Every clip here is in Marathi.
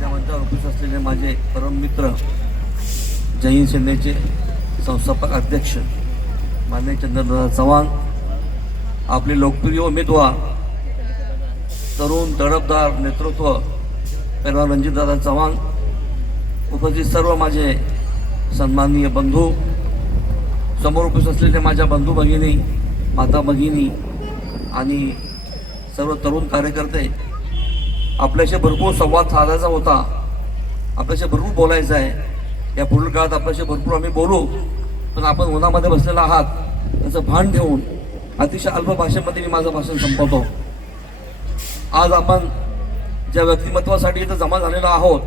माझ्या मंचावर उपस्थित असलेले माझे परम मित्र जय हिंद सेनेचे संस्थापक अध्यक्ष माननीय चंद्रदादा चव्हाण, आपले लोकप्रिय उमेदवार तरुण तडफदार नेतृत्व पैलवान रणजितदादा चव्हाण, उपस्थित सर्व माझे सन्माननीय बंधू, समोर उपस्थित असलेले माझ्या बंधू भगिनी, माता भगिनी आणि सर्व तरुण कार्यकर्ते, आपल्याशी भरपूर संवाद साधायचा होता, आपल्याशी भरपूर बोलायचं आहे. या पुढील काळात आपल्याशी भरपूर आम्ही बोलू, पण आपण उन्हामध्ये बसलेला आहात त्याचं भान ठेवून अतिशय अल्प भाषेमध्ये मी माझं भाषण संपवतो. आज आपण ज्या व्यक्तिमत्वासाठी इथं जमा झालेलो आहोत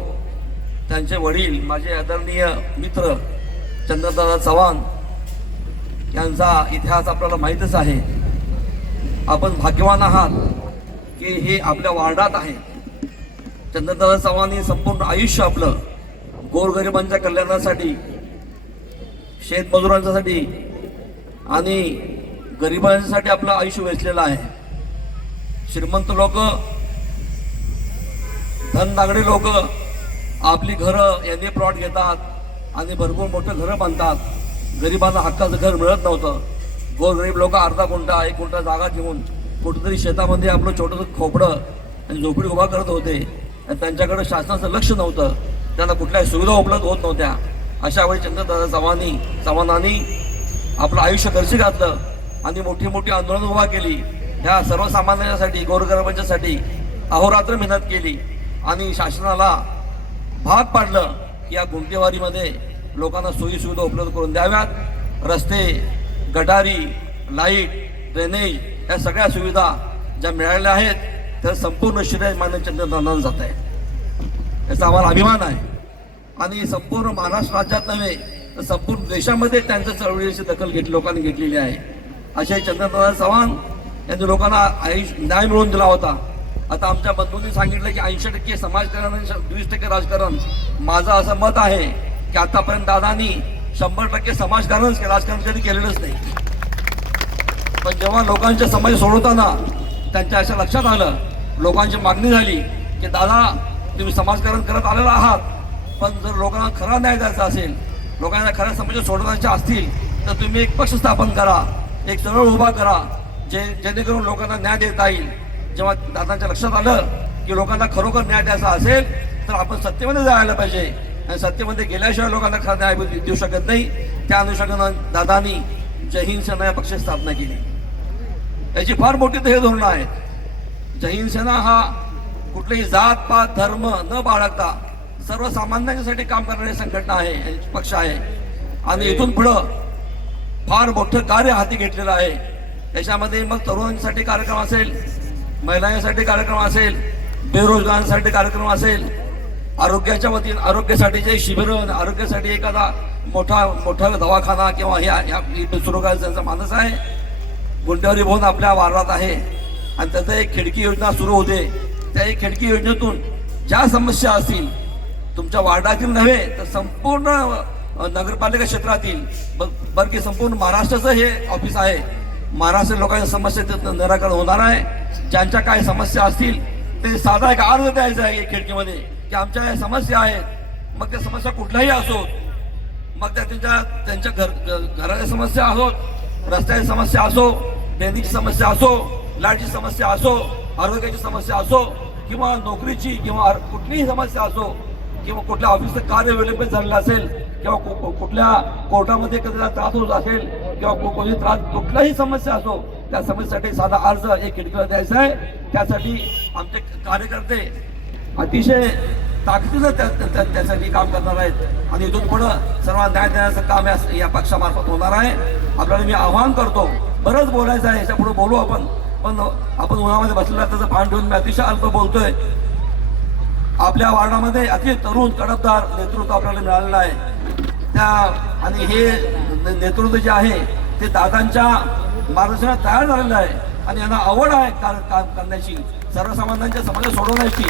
त्यांचे वडील माझे आदरणीय मित्र चंद्रदादा चव्हाण यांचा इतिहास आपल्याला माहीतच आहे. आपण भाग्यवान आहात की हे आपल्या वार्डात आहे. चंद्रदादा चव्हाण हे संपूर्ण आयुष्य आपलं गोरगरिबांच्या कल्याणासाठी, शेतमजुरांसाठी आणि गरिबांसाठी आपलं आयुष्य वेचलेलं आहे. श्रीमंत लोक, धनदागडे लोक आपली घरं यांनी प्लॉट घेतात आणि भरपूर मोठं घरं बांधतात. गरिबांना हक्काचं घर मिळत नव्हतं. गोरगरीब लोक अर्धा गुंठा 1 गुंठा जागा घेऊन कुठेतरी शेतामध्ये आपलं छोटंसं खोपडं आणि झोपडी उभा करत होते आणि त्यांच्याकडे शासनाचं लक्ष नव्हतं, त्यांना कुठल्याही सुविधा उपलब्ध होत नव्हत्या. अशा वेळी चंद्रदादा चव्हाणांनी आपलं आयुष्य खर्ची घातलं आणि मोठी मोठी आंदोलनं उभा केली. ह्या सर्वसामान्यांसाठी, गोरगरिबांच्यासाठी अहोरात्र मेहनत केली आणि शासनाला भाग पाडलं की या गुंठेवारीमध्ये लोकांना सोयीसुविधा उपलब्ध करून द्याव्यात. रस्ते, गटारी, लाईट, ड्रेनेज या सगळ्या सुविधा ज्या मिळालेल्या आहेत तर संपूर्ण श्रेय माननीय चंद्रदादांना जात आहे. याचा आम्हाला अभिमान आहे आणि संपूर्ण महाराष्ट्र राज्यात नव्हे तर संपूर्ण देशामध्ये त्यांच्या चळवळीची दखल लोकांनी घेतलेली आहे. असे चंद्रदादा चव्हाण यांनी लोकांना न्याय मिळवून दिला होता. आता आमच्या बंधूंनी सांगितलं की 80% समाजकारण आणि 20% राजकारण. माझं असं मत आहे की आतापर्यंत दादांनी 100% समाजकारणच राजकारण कधी केलेलंच नाही. पण जेव्हा लोकांचे समस्या सोडवताना त्यांच्या अशा लक्षात आलं, लोकांची मागणी झाली की दादा तुम्ही समाजकारण करत आलेला आहात, पण जर लोकांना खरा न्याय द्यायचा असेल, लोकांना खऱ्या समस्या सोडवायच्या असतील तर तुम्ही एक पक्ष स्थापन करा, एक चळवळ उभा करा जेणेकरून लोकांना न्याय देता येईल. जेव्हा दादांच्या लक्षात आलं की लोकांना खरोखर न्याय द्यायचा असेल तर आपण सत्तेमध्ये जायला पाहिजे आणि सत्तेमध्ये गेल्याशिवाय लोकांना खरा न्याय देऊ शकत नाही. त्या अनुषंगानं दादांनी जय हिंद सेना या पक्षाची स्थापना केली. याची फार मोठी ध्येय धोरणं आहेत. जय हिंद सेना हा कुठलीही जात पात धर्म न बाळगता सर्वसामान्यांसाठी काम करणारी संघटना आहे, पक्ष आहे आणि इथून पुढं फार मोठं कार्य हाती घेतलेलं आहे. याच्यामध्ये मग तरुणांसाठी कार्यक्रम असेल, महिलांसाठी कार्यक्रम असेल, बेरोजगारांसाठी कार्यक्रम असेल, आरोग्याच्या वतीने आरोग्यासाठीचे शिबिरं, आरोग्यासाठी एखादा मोठा दवाखाना किंवा ह्या सुरू करायचं त्यांचा मानस आहे. गुंडेवारी भवन आपल्या वार्डात आहे आणि त्याचं एक खिडकी योजना सुरू होते. त्या एक खिडकी योजनेतून ज्या समस्या असतील तुमच्या वार्डातील नव्हे तर संपूर्ण नगरपालिका क्षेत्रातील बरं की संपूर्ण महाराष्ट्राचं हे ऑफिस आहे. महाराष्ट्र लोकांच्या समस्या निराकरण होणार आहे. ज्यांच्या काही समस्या असतील ते साधा एक अर्ज द्यायचा आहे खिडकीमध्ये की आमच्या या समस्या आहेत. मग त्या समस्या कुठल्याही असो, मग त्या त्यांच्या घराच्या समस्या असोत, रस्त्याची समस्या असो, ड्रेनेजची समस्या असो, लाईटची समस्या असो, आरोग्याची समस्या असो किंवा नोकरीची किंवा कुठलीही समस्या असो किंवा कुठल्या ऑफिसचं कार्य अवेलेबल झालेलं असेल किंवा कुठल्या कोर्टामध्ये कधी त्रास होत असेल किंवा कोणी त्रास कुठल्याही समस्या असो, त्या समस्येसाठी साधा अर्ज एक खिडकीला द्यायचा आहे. त्यासाठी आमचे कार्यकर्ते अतिशय ताकदीनं त्यासाठी काम करणार आहेत आणि इथून पुढं सर्व न्याय देण्याचं काम या पक्षामार्फत होणार आहे. आपल्याला मी आवाहन करतो, बरंच बोलायचं आहे, याच्या पुढे बोलू आपण, पण आपण उन्हामध्ये बसलेला त्याचं भान ठेवून मी अतिशय अल्प बोलतोय. आपल्या वार्डामध्ये अति तरुण तडफदार नेतृत्व आपल्याला मिळालेलं आहे. त्या आणि हे नेतृत्व जे आहे ते दादांच्या मार्गदर्शनात तयार झालेलं आहे आणि यांना आवड आहे काम करण्याची, सर्वसामान्यांच्या समस्या सोडवण्याची,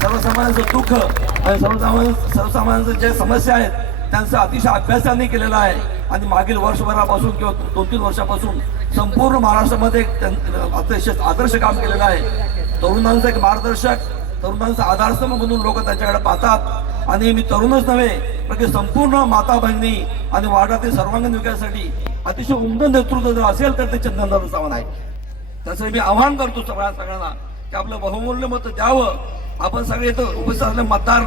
सर्वसामान्यांचं दुःख आणि सर्वसामान्यांच्या ज्या समस्या आहेत त्यांचा अतिशय अभ्यास त्यांनी केलेला आहे. आणि मागील वर्षभरापासून किंवा 2-3 वर्षापासून संपूर्ण महाराष्ट्रामध्ये अतिशय आदर्श काम केलेलं आहे. तरुणांचं एक मार्गदर्शक तरुणांचा आधारस्तंभ म्हणून लोक त्यांच्याकडे पाहतात. आणि मी तरुणच नव्हे तर संपूर्ण माता बहिणी आणि वार्डातील सर्वांगीण विकासासाठी अतिशय उमद नेतृत्व जर असेल तर ते चंदनदादा चव्हाण आहे. त्याचं मी आवाहन करतो सगळ्यांना की आपलं बहुमूल्य मत द्यावं. आपण सगळे इथं उपस्थित असले मतदार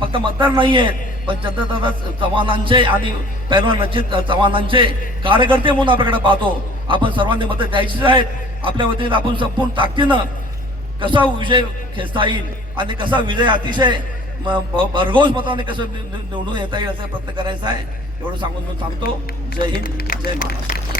फक्त मतदार नाही आहेत, पण चंद्रदादा चव्हाणांचे आणि पैलवान रचित चव्हाणांचे कार्यकर्ते म्हणून आपल्याकडे पाहतो. आपण सर्वांनी मतं द्यायचीच आहेत. आपल्या वतीने आपण संपूर्ण ताकदीनं कसा विजय खेचता येईल आणि कसा विजय अतिशय भरघोस मताने कसं निवडून येता येईल असा प्रयत्न करायचा आहे. एवढं सांगून मी थांबतो. जय हिंद, जय महाराष्ट्र.